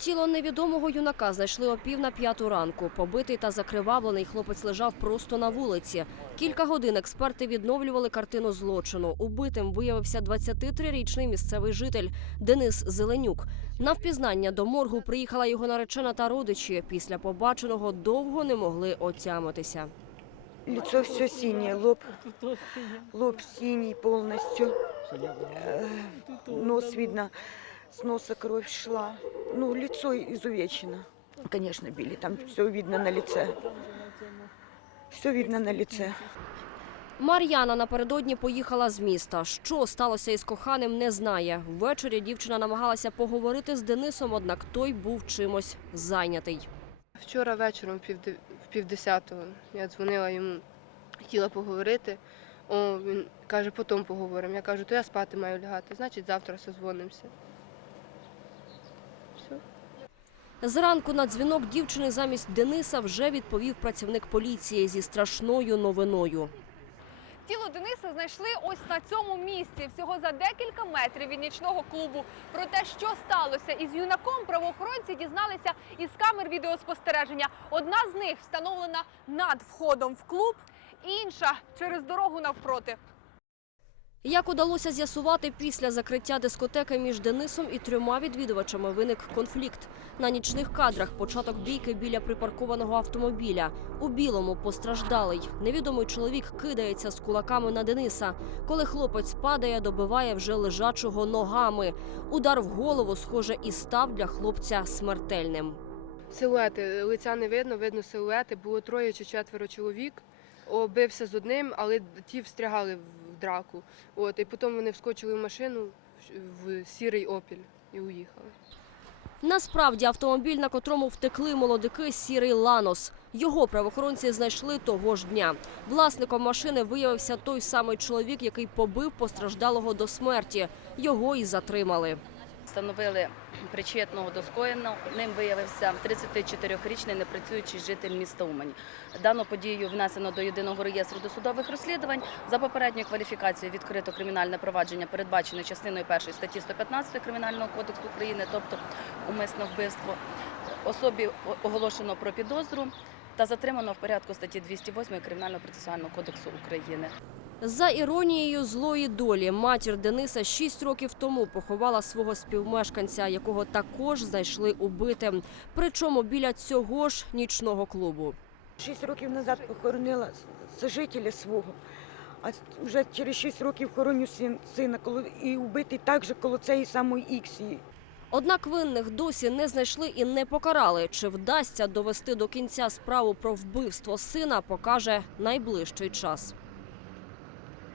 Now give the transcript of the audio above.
Тіло невідомого юнака знайшли о пів на п'яту ранку. Побитий та закривавлений хлопець лежав просто на вулиці. Кілька годин експерти відновлювали картину злочину. Убитим виявився 23-річний місцевий житель Денис Зеленюк. На впізнання до моргу приїхала його наречена та родичі. Після побаченого довго не могли отямитися. Лицо все синее, лоб, лоб синий полностью. Э, Нос видно, с носа кровь шла. Ну, лицо изувечено. Конечно, били, там все видно на лице. Все видно на лице. Мар'яна напередодні поїхала з міста. Що сталося із коханим, не знає. Ввечері дівчина намагалася поговорити з Денисом, однак той був чимось зайнятий. Вчора вечором в півдесятого я дзвонила йому, хотіла поговорити. О, він каже, потім поговоримо. Я кажу, то я спати маю лягати, значить завтра созвонимося. Зранку на дзвінок дівчини замість Дениса вже відповів працівник поліції зі страшною новиною. Тіло Дениса знайшли ось на цьому місці, всього за декілька метрів від нічного клубу. Про те, що сталося із юнаком, правоохоронці дізналися із камер відеоспостереження. Одна з них встановлена над входом в клуб, інша через дорогу навпроти. Як удалося з'ясувати, після закриття дискотеки між Денисом і трьома відвідувачами виник конфлікт. На нічних кадрах початок бійки біля припаркованого автомобіля. У білому постраждалий. Невідомий чоловік кидається з кулаками на Дениса. Коли хлопець падає, добиває вже лежачого ногами. Удар в голову, схоже, і став для хлопця смертельним. Силуети, лиця не видно, видно силуети. Було троє чи четверо чоловік. О, бився з одним, але ті встрягали в драку. От, і потім вони вскочили в машину в сірий опіль і уїхали. Насправді автомобіль, на котрому втекли молодики, сірий ланос. Його правоохоронці знайшли того ж дня. Власником машини виявився той самий чоловік, який побив постраждалого до смерті. Його і затримали. Встановили причетного до скоєного. Ним виявився 34-річний непрацюючий житель міста Умані. Дану подію внесено до єдиного реєстру досудових розслідувань. За попередньою кваліфікацією відкрито кримінальне провадження, передбачене частиною першої статті 115 Кримінального кодексу України, тобто умисне вбивство. Особі оголошено про підозру та затримано в порядку статті 208 Кримінального процесуального кодексу України. За іронією злої долі, матір Дениса шість років тому поховала свого співмешканця, якого також знайшли убитим. Причому біля цього ж нічного клубу. Шість років назад похоронила сожителя свого. А вже через шість років хороню син, сина коло, і убитий так же коло цієї самої іксії. Однак винних досі не знайшли і не покарали. Чи вдасться довести до кінця справу про вбивство сина, покаже найближчий час.